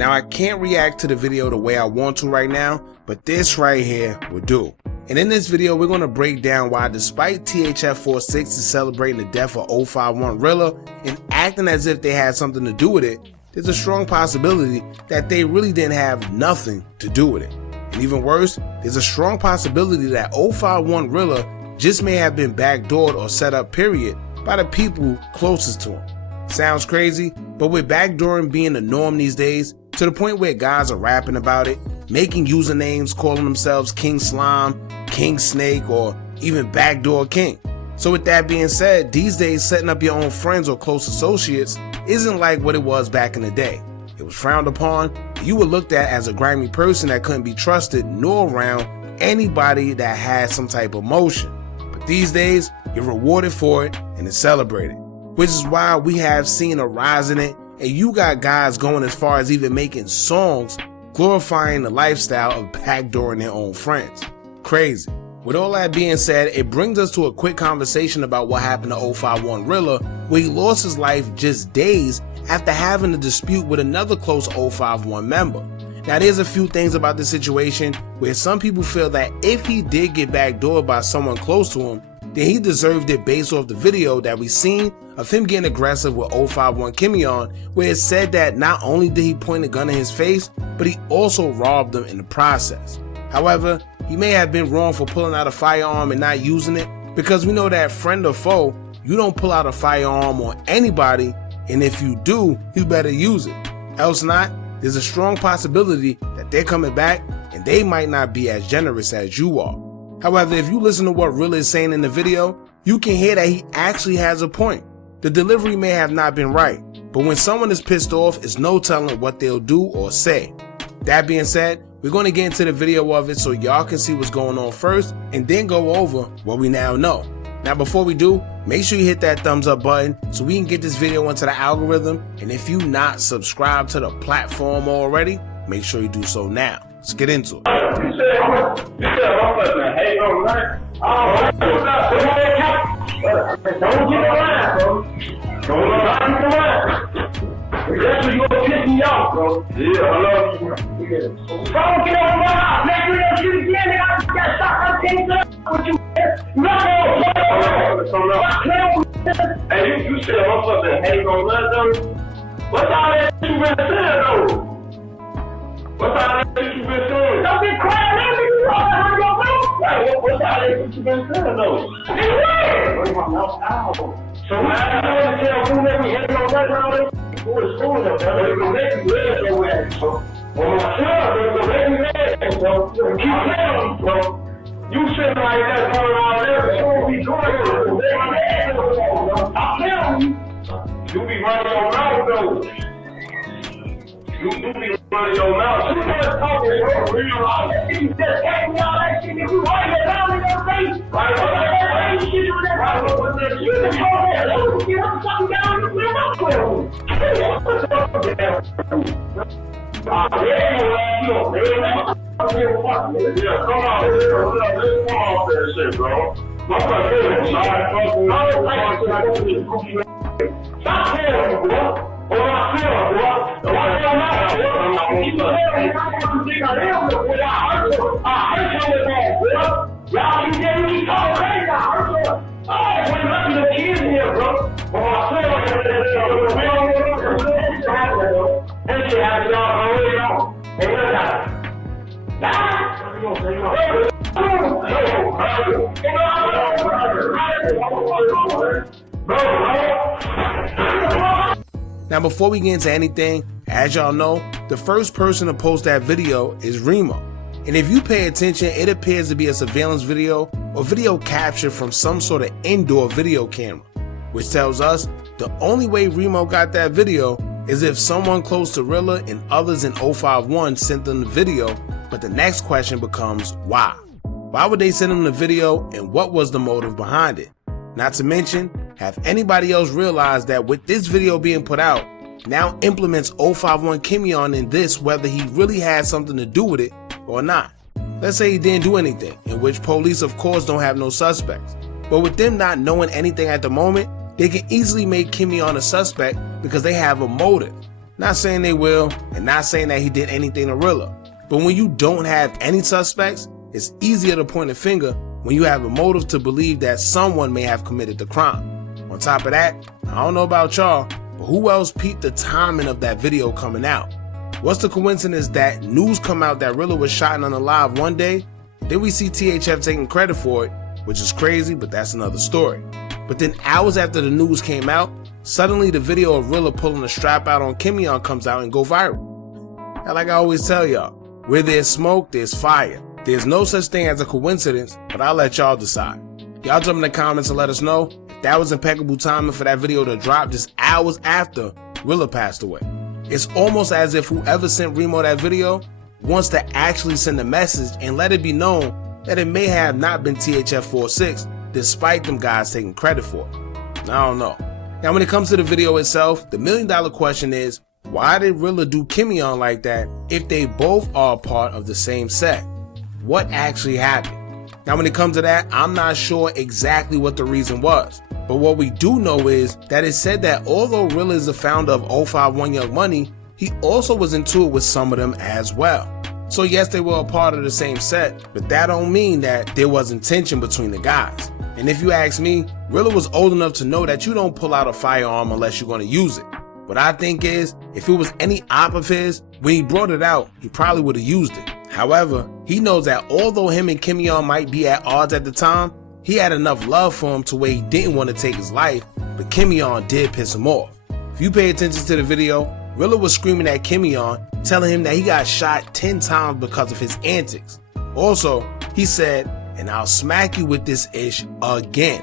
Now I can't react to the video the way I want to right now, but this right here will do. And in this video, we're going to break down why despite THF46 is celebrating the death of 051 Rilla and acting as if they had something to do with it, there's a strong possibility that they really didn't have nothing to do with it. And even worse, there's a strong possibility that 051 Rilla just may have been backdoored or set up period by the people closest to him. Sounds crazy, but with backdooring being the norm these days, to the point where guys are rapping about it, making usernames calling themselves King Slime, King Snake, or even Backdoor King. So with that being said, these days setting up your own friends or close associates isn't like what it was back in the day. It was frowned upon. You were looked at as a grimy person that couldn't be trusted nor around anybody that had some type of motion. But these days, you're rewarded for it and it's celebrated. Which is why we have seen a rise in it, and you got guys going as far as even making songs glorifying the lifestyle of backdooring their own friends. Crazy. With all that being said, it brings us to a quick conversation about what happened to 051 Rilla, where he lost his life just days after having a dispute with another close 051 member. Now there's a few things about this situation where some people feel that if he did get backdoored by someone close to him, then he deserved it based off the video that we seen of him getting aggressive with 051 Kymeon, where it said that not only did he point a gun in his face, but he also robbed him in the process. However, he may have been wrong for pulling out a firearm and not using it, because we know that friend or foe, you don't pull out a firearm on anybody, and if you do, you better use it. Else not, there's a strong possibility that they're coming back and they might not be as generous as you are. However, if you listen to what Rilla is saying in the video, you can hear that he actually has a point. The delivery may have not been right, but when someone is pissed off, it's no telling what they'll do or say. That being said, we're going to get into the video of it so y'all can see what's going on first and then go over what we now know. Now before we do, make sure you hit that thumbs up button so we can get this video into the algorithm, and if you're not subscribed to the platform already, make sure you do so now. Let's get into it. You said I'm fucking hate on that. Don't get around, bro. Don't get around. That's what you're pissing me off, bro. Yeah, I love you. Don't get over my house. Next week I'll shoot again, and I got shot. I can't with you. Hey, you said I'm fucking hate on that, though? What's all that you been saying, though? What's all that you been saying? Don't be crying, man. You all that your mouth. Right, what's all that you been saying, though? Bring my mouth out. So I don't want to tell who let me hit on that now. Who is schooling up there? They're going to let me live your way. So, on my son, they're going to let me live. So, keep telling me, bro. You sitting like that going around there, so we going there. I'm telling you. You be running your mouth, though. You be running your mouth. You just talking so real. You just taking all that shit and you running it down in your face. Right, you just talking that. You want something down in your mouth. Yeah, come on. Let's come off that shit, bro. I'm not kidding. Stop telling me, bro. Or I feel, bro. Watch your mouth, bro. Keep your head on the I hurt you with that, bro. Y'all keep getting me so crazy. I hurt you. Oh, we're lucky the kids here, bro. Or I feel like we don't know what to happen, bro. That shit happens, y'all already know. Hey, look at it. Now before we get into anything, as y'all know, the first person to post that video is Remo. And if you pay attention, it appears to be a surveillance video or video captured from some sort of indoor video camera, which tells us the only way Remo got that video is if someone close to Rilla and others in 051 sent them the video. But the next question becomes why? Why would they send him the video, and what was the motive behind it? Not to mention, have anybody else realized that with this video being put out, now implements 051 Kymeon in this, whether he really had something to do with it or not? Let's say he didn't do anything, in which police of course don't have no suspects. But with them not knowing anything at the moment, they can easily make Kymeon a suspect because they have a motive. Not saying they will, and not saying that he did anything to Rilla. But when you don't have any suspects, it's easier to point a finger when you have a motive to believe that someone may have committed the crime. On top of that, I don't know about y'all, but who else peeped the timing of that video coming out? What's the coincidence that news come out that Rilla was shot and unalive one day, then we see THF taking credit for it, which is crazy, but that's another story. But then hours after the news came out, suddenly the video of Rilla pulling the strap out on Kymeon comes out and go viral. Now, like I always tell y'all, where there's smoke, there's fire. There's no such thing as a coincidence, but I'll let y'all decide. Y'all jump in the comments and let us know if that was impeccable timing for that video to drop just hours after Rilla passed away. It's almost as if whoever sent Remo that video wants to actually send a message and let it be known that it may have not been THF46, despite them guys taking credit for it. I don't know. Now, when it comes to the video itself, the $1 million question is, why did Rilla do Kymeon like that if they both are part of the same set? What actually happened? Now, when it comes to that, I'm not sure exactly what the reason was. But what we do know is that it said that although Rilla is the founder of 051 Young Money, he also was into it with some of them as well. So yes, they were a part of the same set, but that don't mean that there wasn't tension between the guys. And if you ask me, Rilla was old enough to know that you don't pull out a firearm unless you're going to use it. What I think is, if it was any op of his, when he brought it out, he probably would have used it. However, he knows that although him and Kymeon might be at odds at the time, he had enough love for him to where he didn't want to take his life, but Kymeon did piss him off. If you pay attention to the video, Rilla was screaming at Kymeon, telling him that he got shot 10 times because of his antics. Also, he said, "And I'll smack you with this ish again."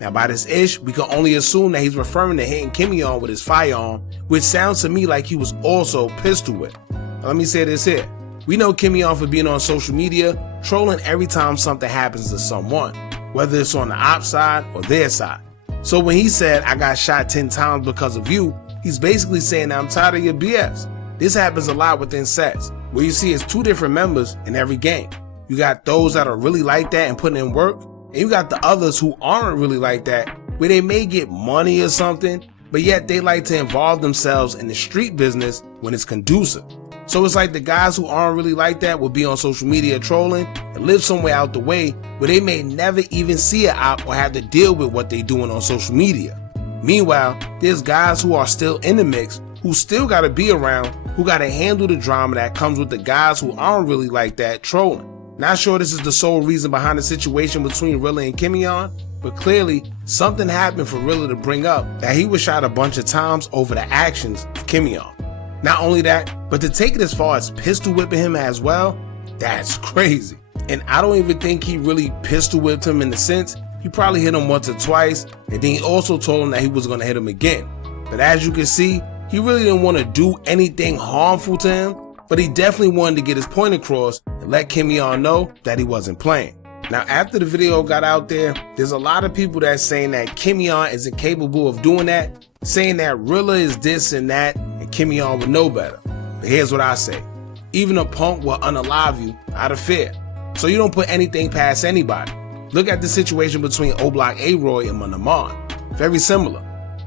Now, by this ish, we can only assume that he's referring to hitting Kymeon with his firearm, which sounds to me like he was also pistol whipped. Now, let me say this here. We know Kymeon for being on social media, trolling every time something happens to someone, whether it's on the Opps side or their side. So when he said, "I got shot 10 times because of you," he's basically saying, "I'm tired of your BS." This happens a lot within sets, where you see it's two different members in every game. You got those that are really like that and putting in work, and you got the others who aren't really like that, where they may get money or something, but yet they like to involve themselves in the street business when it's conducive. So it's like the guys who aren't really like that will be on social media trolling and live somewhere out the way where they may never even see an op or have to deal with what they doing on social media. Meanwhile, there's guys who are still in the mix, who still gotta be around, who gotta handle the drama that comes with the guys who aren't really like that trolling. Not sure this is the sole reason behind the situation between Rilla and Kymeon, but clearly something happened for Rilla to bring up that he was shot a bunch of times over the actions of Kymeon. Not only that, but to take it as far as pistol whipping him as well, that's crazy. And I don't even think he really pistol whipped him in the sense, he probably hit him once or twice, and then he also told him that he was gonna hit him again. But as you can see, he really didn't want to do anything harmful to him, but he definitely wanted to get his point across and let Kymeon know that he wasn't playing. Now, after the video got out there, there's a lot of people that's saying that Kymeon isn't capable of doing that, saying that Rilla is this and that, and Kymeon would know better. But here's what I say. Even a punk will unalive you out of fear. So you don't put anything past anybody. Look at the situation between O-Block A-Roy and Manamon. Very similar.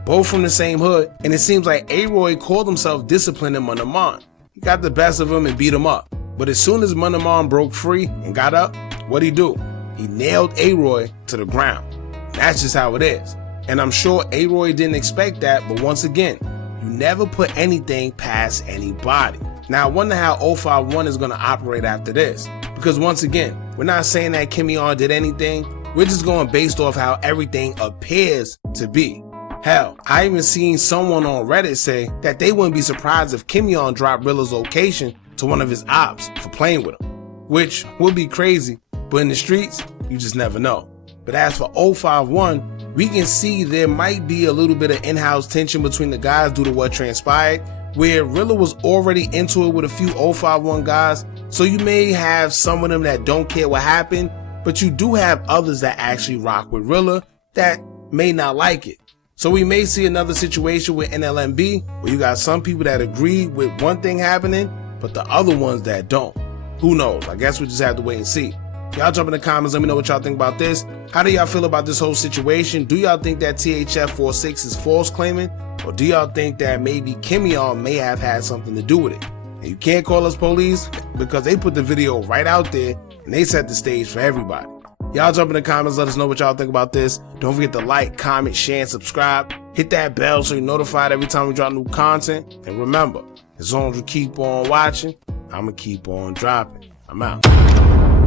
Both from the same hood, and it seems like A-Roy called himself disciplined in Manamon. He got the best of him and beat him up. But as soon as Manamon broke free and got up, what'd he do? He nailed A-Roy to the ground. That's just how it is. And I'm sure A-Roy didn't expect that, but once again, you never put anything past anybody. Now, I wonder how 051 is going to operate after this. Because once again, we're not saying that Kymeon did anything. We're just going based off how everything appears to be. Hell, I even seen someone on Reddit say that they wouldn't be surprised if Kymeon dropped Rilla's location to one of his ops for playing with him. Which would be crazy, but in the streets, you just never know. But as for 051, we can see there might be a little bit of in-house tension between the guys due to what transpired, where Rilla was already into it with a few 051 guys, so you may have some of them that don't care what happened, but you do have others that actually rock with Rilla that may not like it. So we may see another situation with NLMB, where you got some people that agree with one thing happening, but the other ones that don't. Who knows? I guess we just have to wait and see. Y'all jump in the comments, let me know what y'all think about this. How do y'all feel about this whole situation? Do y'all think that THF46 is false claiming Or do y'all think that maybe Kymeon may have had something to do with it? And you can't call us police because they put the video right out there and they set the stage for everybody. Y'all jump in the comments, let us know what y'all think about this. Don't forget to like, comment, share, and subscribe. Hit that bell so you're notified every time we drop new content. And remember, as long as you keep on watching, I'ma keep on dropping. I'm out.